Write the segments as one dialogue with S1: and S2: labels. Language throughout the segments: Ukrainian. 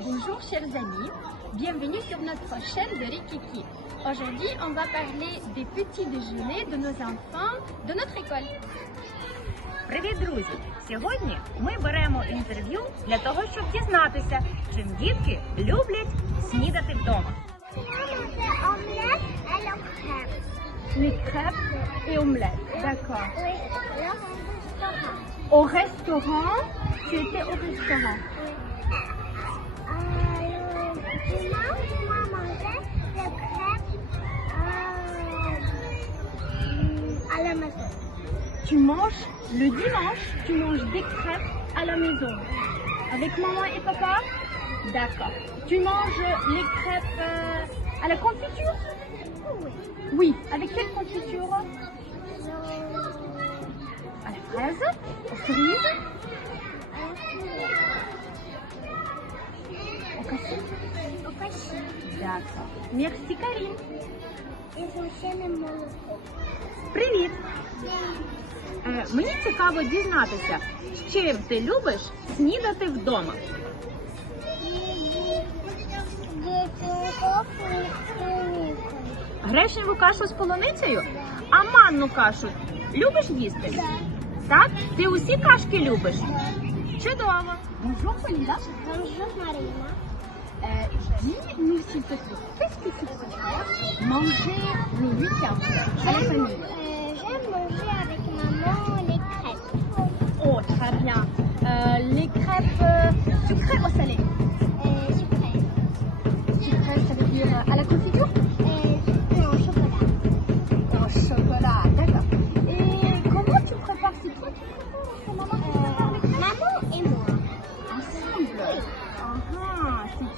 S1: Bonjour chers amis, bienvenue sur notre chaîne de Rikiki. Aujourd'hui, on va parler des petits déjeuners de nos enfants de notre école.
S2: Привіт, друзі! Сьогодні ми беремо інтерв'ю для того, щоб дізнатися, чим дітки люблять снідати вдома.
S3: omelette et le crème.
S1: Les crêpes et omelettes, d'accord.
S3: Oui, le restaurant.
S1: Au restaurant, tu étais au restaurant. Tu manges, le dimanche, tu manges des crêpes à la maison. Avec maman et papa? D'accord. Tu manges les crêpes euh, à la confiture?
S3: Oui.
S1: Oui. Avec quelle confiture? À la fraise, aux cerises, Karine.
S3: Ils ont chaîné mon logo.
S2: Привіт! Е, мені цікаво дізнатися, з чим ти любиш снідати вдома. Гречневу кашу з полуницею, а манну кашу любиш їсти? Так? Ти усі кашки любиш? Чудово!
S1: Bonjour Paulina.
S3: Bonjour Marina.
S1: Euh, Dis-nous s'il te plaît, qu'est-ce que tu préfères manger le week-end à la famille?
S3: Euh, J'aime manger avec maman les crêpes.
S1: Oh, très bien. Euh, les crêpes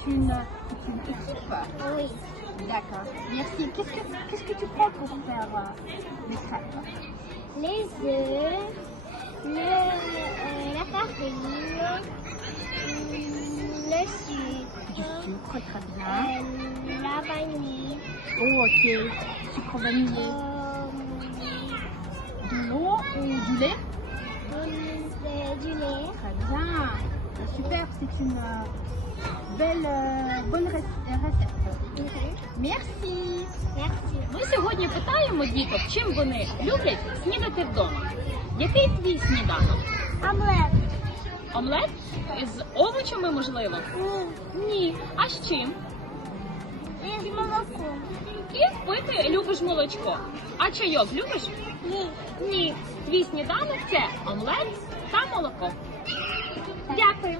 S1: une, c'est une équipe
S3: Oui.
S1: D'accord. Merci. Qu'est-ce que, tu prends pour faire euh, les crêpes?
S3: Les œufs, le, euh, la farine, le sucre,
S1: Du sucre, très bien.
S3: euh, la vanille,
S1: Oh, ok. Sucre vanillé.
S3: euh,
S1: De l'eau ou du lait?
S3: Du, du lait.
S1: Très bien. Super, c'est une euh, belle, euh, bonne. Merci.
S3: Merci.
S2: Ми сьогодні питаємо діток, чим вони люблять снідати вдома. Який твій сніданок?
S3: Омлет.
S2: Омлет із овочами, можливо? Ні. А з чим?
S3: І з молоком.
S2: І пити любиш молочко. А чайок любиш?
S3: Ні.
S2: Ні. Твій сніданок це омлет та молоко. Дякую.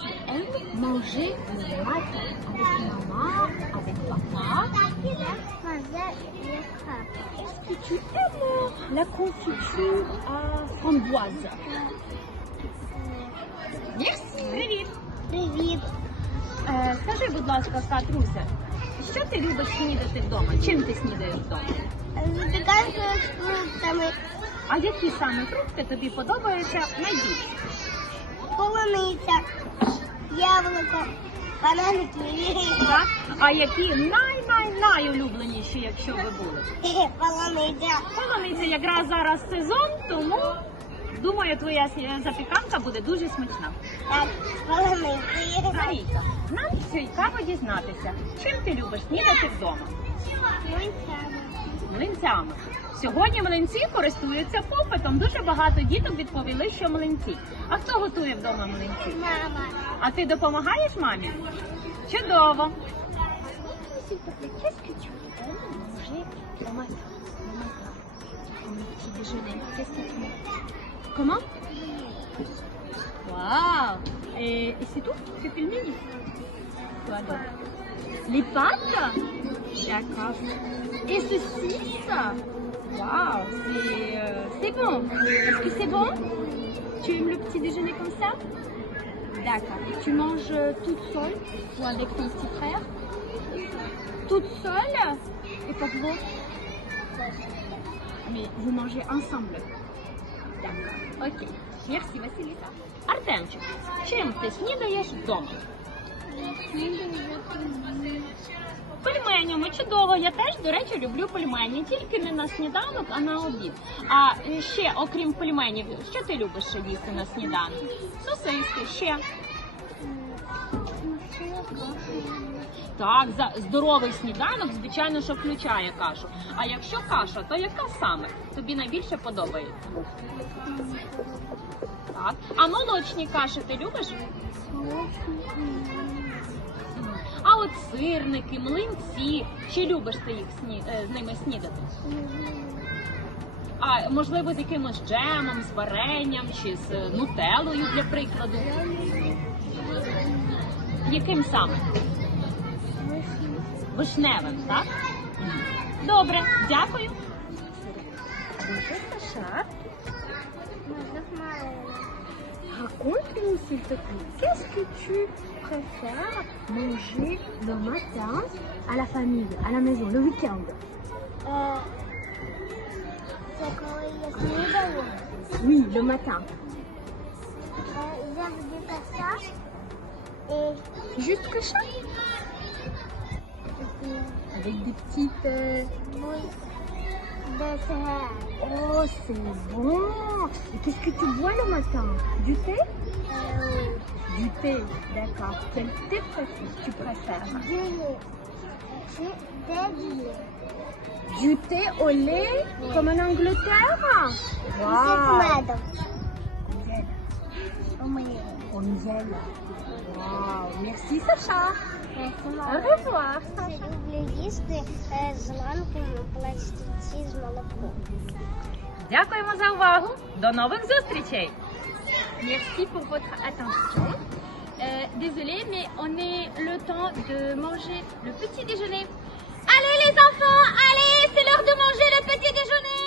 S1: Tu aimes manger le matin avec maman, avec papa. Est-ce que tu aimes la confiture à framboise Merci.
S2: Привіт.
S3: Привіт.
S2: Е, скажи, будь ласка, Катруся, що ти любиш снідати вдома? Чим ти снідаєш вдома?
S3: Запіканка з фруктами.
S2: А які саме фрукти тобі подобаються найбільше?
S3: Полуниця. Яблуко. Банани ківі.
S2: Так? А які най-най-найулюбленіші, якщо ви були?
S3: Полуниця.
S2: Полуниця якраз зараз сезон, тому думаю, твоя запіканка буде дуже смачна.
S3: Так, полуниця.
S2: Марійка, нам цікаво дізнатися, чим ти любиш снідати вдома? Млинцями. Сьогодні млинці користуються попитом. Дуже багато діток відповіли, що млинці. А хто готує вдома млинці?
S3: Мама.
S2: А ти допомагаєш мамі? Чудово.
S1: Manges Comment Waouh Et, et c'est tout menu Quoi d'autre Les pâtes D'accord. Et ceci Waouh C'est euh, c'est bon. Est-ce que c'est bon Tu aimes le petit déjeuner comme ça D'accord. Et tu manges euh, toute seule ou avec ton petit frère toute seule et pour vous Mais vous mangez ensemble. D'accord. Ok. Merci, Vasilisa.
S2: Артемчик, чим ти снідаєш вдома? Пельменями чудово. Я теж, до речі, люблю пельмені. Тільки не на сніданок, а на обід. А е, ще, окрім пельменів, що ти любиш ще їсти на сніданок? Сосиски, ще. Так, за здоровий сніданок, звичайно, що включає кашу. А якщо каша, то яка саме тобі найбільше подобається? Так. А молочні каші ти любиш? А от сирники, млинці, чи любиш ти їх сні... е, з ними снідати? А можливо, з якимось джемом, з варенням чи з е, нутеллою, для прикладу? Яким саме? Вишневим, так? Добре, дякую.
S1: Raconte-nous, s'il te plaît, qu'est-ce que tu préfères manger le matin à la famille, à la maison, le week-end?
S3: Euh,
S1: Oui, le matin.
S3: J'aime Euh, et...
S1: Juste que ça? Avec des petites... Euh, Oh, c'est bon. Et qu'est-ce que tu bois le matin? Du thé?
S3: Euh,
S1: du thé, d'accord. Quel thé tu préfères?
S3: Du lait.
S1: Du, thé au lait. Comme en Angleterre? Wow.
S3: Au
S1: miel. Au miel. Wow. Merci Sacha.
S3: Це
S1: Au revoir
S3: Я люблю їсти е, зранку пластиці з молоком.
S4: Дякуємо за увагу. До нових зустрічей!
S2: Merci pour votre attention. Euh, désolé, mais on est le temps de manger le petit déjeuner. Allez les enfants, allez, c'est l'heure de manger le petit déjeuner.